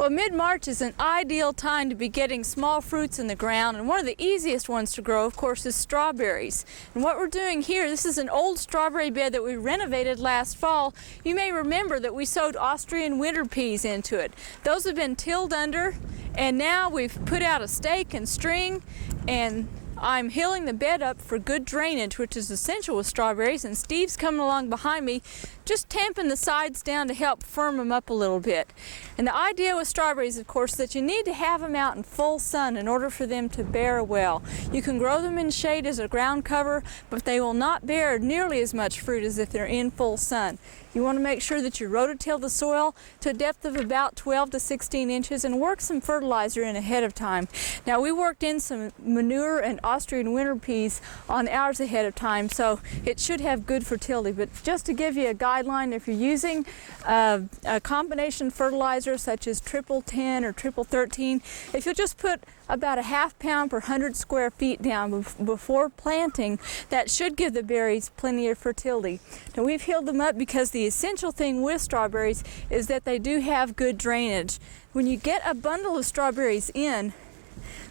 Well, mid-March is an ideal time to be getting small fruits in the ground, and one of the easiest ones to grow, of course, is strawberries. And what we're doing here, this is an old strawberry bed that we renovated last fall. You may remember that we sowed Austrian winter peas into it. Those have been tilled under, and now we've put out a stake and string, and I'm hilling the bed up for good drainage, which is essential with strawberries, and Steve's coming along behind me, just tamping the sides down to help firm them up a little bit. And the idea with strawberries, of course, that you need to have them out in full sun in order for them to bear well. You can grow them in shade as a ground cover, but they will not bear nearly as much fruit as if they're in full sun. You want to make sure that you rototill the soil to a depth of about 12 to 16 inches and work some fertilizer in ahead of time. Now, we worked in some manure and Austrian winter peas on ours ahead of time, so it should have good fertility. But just to give you a guideline, if you're using a combination fertilizer such as triple 10 or triple 13, if you'll just put about a ½ pound per 100 square feet down before planting, that should give the berries plenty of fertility. Now, we've healed them up because the essential thing with strawberries is that they do have good drainage. When you get a bundle of strawberries in,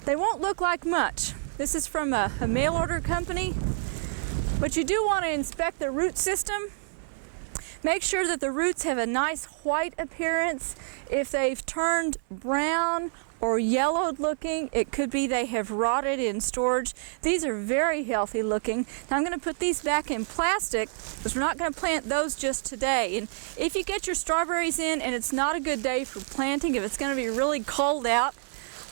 they won't look like much. This is from a mail order company, but you do want to inspect the root system. Make sure that the roots have a nice white appearance. If they've turned brown or yellowed looking, it could be they have rotted in storage. These are very healthy looking. Now I'm going to put these back in plastic because we're not going to plant those just today. And if you get your strawberries in and it's not a good day for planting, if it's going to be really cold out,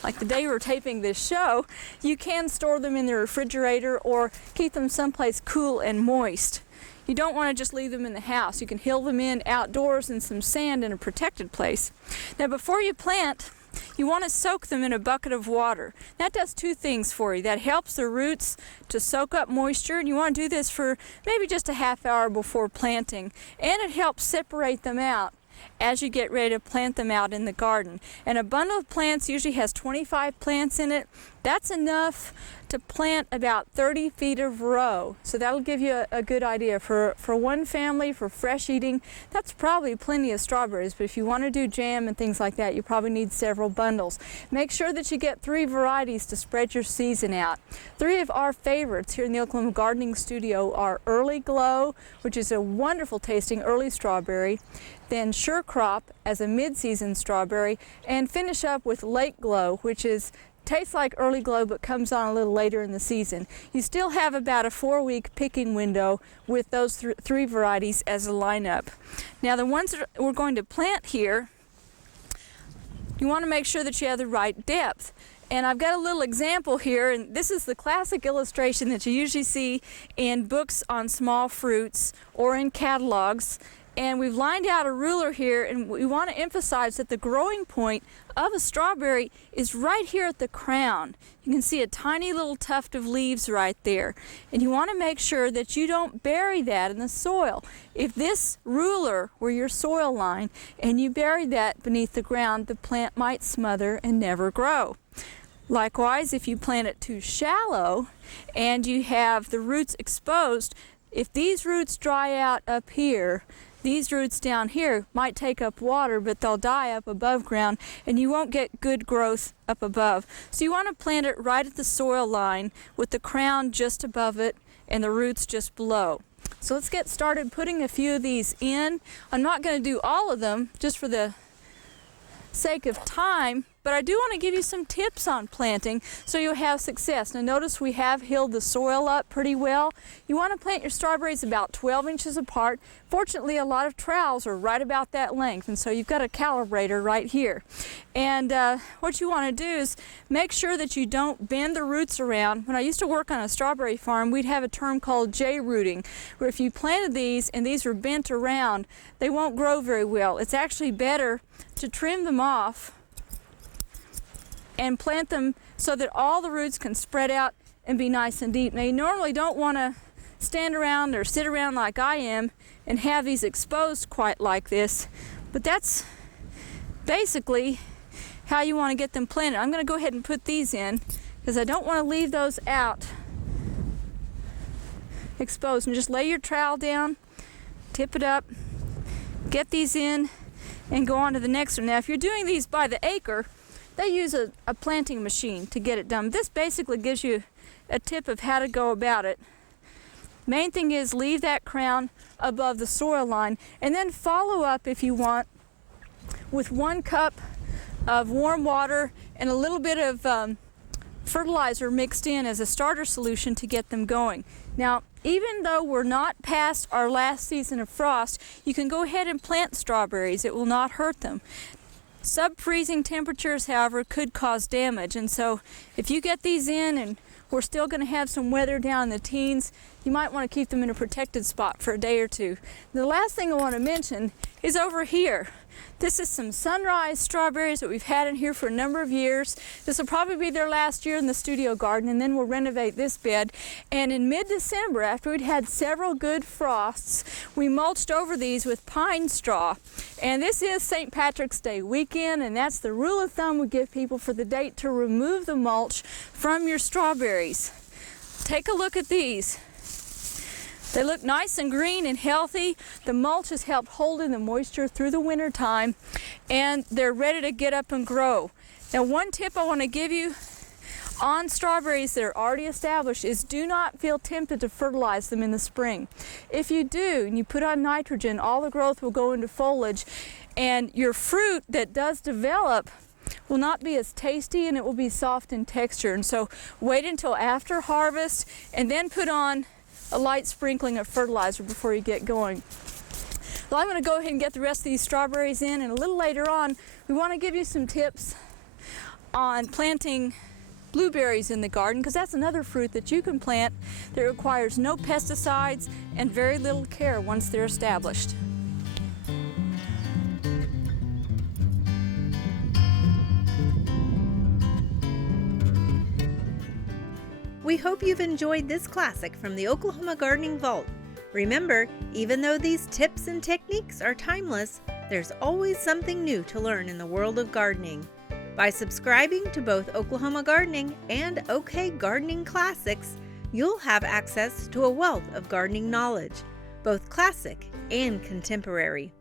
like the day we're taping this show, you can store them in the refrigerator or keep them someplace cool and moist. You don't want to just leave them in the house. You can hill them in outdoors in some sand in a protected place. Now, before you plant, you want to soak them in a bucket of water. That does two things for you. That helps the roots to soak up moisture, and you want to do this for maybe just a ½ hour before planting. And it helps separate them out as you get ready to plant them out in the garden. And a bundle of plants usually has 25 plants in it. That's enough to plant about 30 feet of row. So that'll give you a good idea. For one family, for fresh eating, that's probably plenty of strawberries. But if you want to do jam and things like that, you probably need several bundles. Make sure that you get 3 varieties to spread your season out. 3 of our favorites here in the Oklahoma Gardening Studio are Early Glow, which is a wonderful tasting early strawberry, then Sure Crop as a mid-season strawberry, and finish up with Late Glow, which tastes like Early Glow but comes on a little later in the season. You still have about a 4-week picking window with those 3 varieties as a lineup. Now, the ones that we're going to plant here, you want to make sure that you have the right depth. And I've got a little example here, and this is the classic illustration that you usually see in books on small fruits or in catalogs. And we've lined out a ruler here, and we want to emphasize that the growing point of a strawberry is right here at the crown. You can see a tiny little tuft of leaves right there. And you want to make sure that you don't bury that in the soil. If this ruler were your soil line and you buried that beneath the ground, the plant might smother and never grow. Likewise, if you plant it too shallow and you have the roots exposed, if these roots dry out up here, these roots down here might take up water, but they'll die up above ground, and you won't get good growth up above. So you want to plant it right at the soil line with the crown just above it and the roots just below. So let's get started putting a few of these in. I'm not going to do all of them just for the sake of time, but I do want to give you some tips on planting so you'll have success. Now, notice we have hilled the soil up pretty well. You want to plant your strawberries about 12 inches apart. Fortunately, a lot of trowels are right about that length, and so you've got a calibrator right here. And what you want to do is make sure that you don't bend the roots around. When I used to work on a strawberry farm, we'd have a term called J-rooting, where if you planted these and these were bent around, they won't grow very well. It's actually better to trim them off and plant them so that all the roots can spread out and be nice and deep. Now, you normally don't want to stand around or sit around like I am and have these exposed quite like this, but that's basically how you want to get them planted. I'm going to go ahead and put these in because I don't want to leave those out exposed. And just lay your trowel down, tip it up, get these in, and go on to the next one. Now, if you're doing these by the acre, they use a planting machine to get it done. This basically gives you a tip of how to go about it. Main thing is leave that crown above the soil line, and then follow up if you want with 1 cup of warm water and a little bit of fertilizer mixed in as a starter solution to get them going. Now, even though we're not past our last season of frost, you can go ahead and plant strawberries. It will not hurt them. Sub-freezing temperatures, however, could cause damage, and so if you get these in and we're still going to have some weather down in the teens, you might want to keep them in a protected spot for a day or two. The last thing I want to mention is over here. This is some sunrise strawberries that we've had in here for a number of years. This will probably be their last year in the studio garden, and then we'll renovate this bed. And in mid-December, after we'd had several good frosts, we mulched over these with pine straw. And this is St. Patrick's Day weekend, and that's the rule of thumb we give people for the date to remove the mulch from your strawberries. Take a look at these. They look nice and green and healthy. The mulch has helped hold in the moisture through the winter time, and they're ready to get up and grow. Now, one tip I want to give you on strawberries that are already established is do not feel tempted to fertilize them in the spring. If you do and you put on nitrogen, all the growth will go into foliage, and your fruit that does develop will not be as tasty, and it will be soft in texture. And so wait until after harvest and then put on a light sprinkling of fertilizer before you get going. Well, I'm going to go ahead and get the rest of these strawberries in, and a little later on we want to give you some tips on planting blueberries in the garden, because that's another fruit that you can plant that requires no pesticides and very little care once they're established. We hope you've enjoyed this classic from the Oklahoma Gardening Vault. Remember, even though these tips and techniques are timeless, there's always something new to learn in the world of gardening. By subscribing to both Oklahoma Gardening and OK Gardening Classics, you'll have access to a wealth of gardening knowledge, both classic and contemporary.